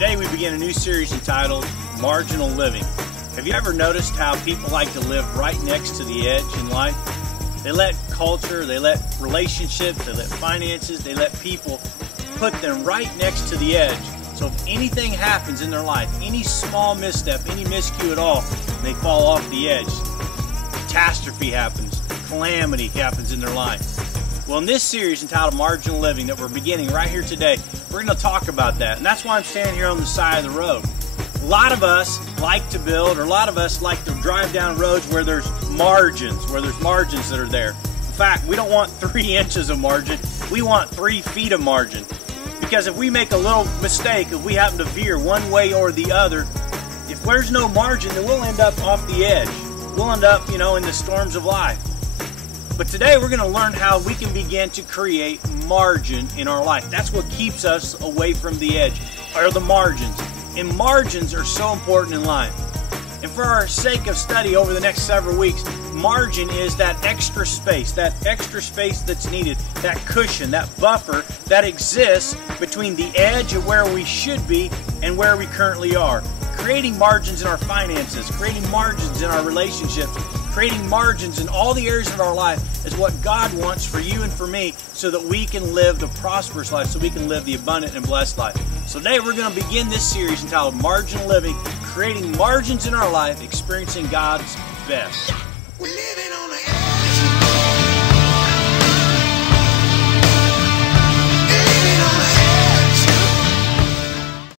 Today we begin a new series entitled Marginal Living. Have you ever noticed how people like to live right next to the edge in life? They let culture, they let relationships, they let finances, they let people put them right next to the edge. So if anything happens in their life, any small misstep, any miscue at all, they fall off the edge. Catastrophe happens, calamity happens in their life. Well, in this series entitled Marginal Living that we're beginning right here today, we're going to talk about that. And that's why I'm standing here on the side of the road. A lot of us like to build, or a lot of us like to drive down roads where there's margins that are there. In fact, we don't want 3 inches of margin, we want 3 feet of margin. Because if we make a little mistake, if we happen to veer one way or the other, if there's no margin, then we'll end up off the edge. We'll end up, in the storms of life. But today we're going to learn how we can begin to create margin in our life. That's what keeps us away from the edge, are the margins. And margins are so important in life. And for our sake of study over the next several weeks, margin is that extra space that's needed, that cushion, that buffer that exists between the edge of where we should be and where we currently are. Creating margins in our finances, creating margins in our relationships, creating margins in all the areas of our life is what God wants for you and for me so that we can live the prosperous life, so we can live the abundant and blessed life. So today we're going to begin this series entitled Marginal Living, creating margins in our life, experiencing God's best.